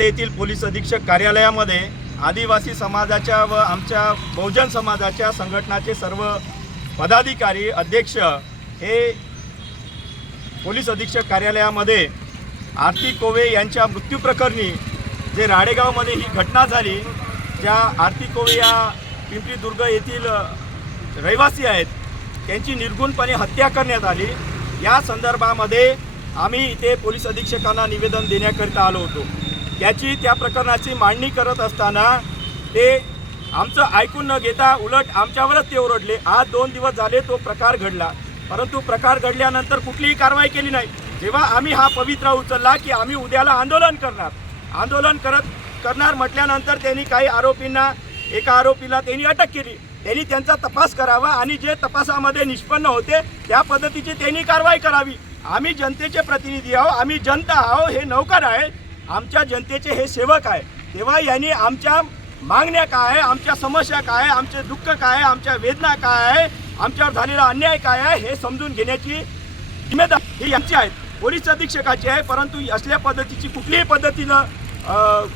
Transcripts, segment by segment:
येथील पोलीस अधीक्षक कार्यालयामध्ये आदिवासी समाजाच्या व आमच्या बहुजन समाजाच्या संघटनाचे सर्व पदाधिकारी अध्यक्ष हे पोलीस अधीक्षक कार्यालयामध्ये आरती कोवे यांच्या मृत्यूप्रकरणी जे राडेगावमध्ये ही घटना झाली ज्या आरती कोवे या पिंपरी दुर्ग येथील रहिवासी आहेत त्यांची निर्गुणपणे हत्या करण्यात आली. या संदर्भामध्ये आम्ही इथे पोलीस अधीक्षकांना निवेदन देण्याकरिता आलो होतो. याची त्या प्रकरणाची मांडणी करत असताना ते आमचं ऐकून न घेता उलट आमच्यावरच ते ओरडले. आज दोन दिवस झाले तो प्रकार घडला. परंतु प्रकार घडल्यानंतर कुठलीही कारवाई केली नाही. जेव्हा आम्ही हा पवित्रा उचलला की आम्ही उद्याला आंदोलन करणार. आंदोलन करत करणार म्हटल्यानंतर त्यांनी काही आरोपींना एका आरोपीला त्यांनी अटक केली. त्यांनी त्यांचा तपास करावा आणि जे तपासामध्ये निष्पन्न होते त्या पद्धतीची त्यांनी कारवाई करावी. आम्ही जनतेचे प्रतिनिधी आहो आम्ही जनता आहो हे नौकर आहे. आमच्या जनतेचे हे सेवक आहे. तेव्हा यांनी आमच्या मागण्या काय आहे आमच्या समस्या काय आहे आमचे दुःख काय आहे आमच्या वेदना काय आहे आमच्यावर झालेला अन्याय काय आहे हे समजून घेण्याची जिम्मेदारी ही यांची आहे. पोलीस अधीक्षकाची आहे परंतु असल्या पद्धतीची कुठलीही पद्धतीनं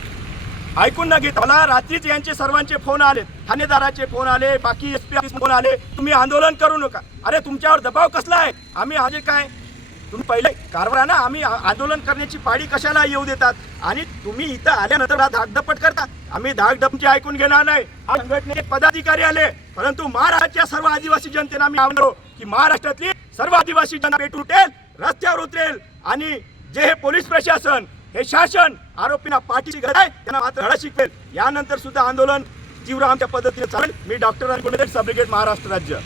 ऐकून न घेत मला रात्रीच यांचे सर्वांचे फोन आले. ठाणेदाराचे फोन आले बाकी एस पी फोन आले. तुम्ही आंदोलन करू नका. अरे तुमच्यावर दबाव कसला आहे? आम्ही आज काय? तुम्ही पहिले कारभार ना आम्ही आंदोलन करण्याची पाळी कशाला येऊ देतात? आणि तुम्ही इथं आल्यानंतर हा धाकधपट करता? आम्ही धाकधपची ऐकून घेणार नाही. हा संघटनेचे पदाधिकारी आले. परंतु महाराष्ट्राच्या सर्व आदिवासी जनतेने आम्ही आवडलो की महाराष्ट्रातली सर्व आदिवासी जनता पेट उठेल रस्त्यावर उतरेल. आणि जे हे पोलीस प्रशासन हे शासन आरोपींना पाठीशी गरज आहे त्यांना मात्र धडा शिकवेल. यानंतर सुद्धा आंदोलन तीव्र आमच्या पद्धतीने चालेल. मी डॉक्टर सब्रिगेट महाराष्ट्र राज्य.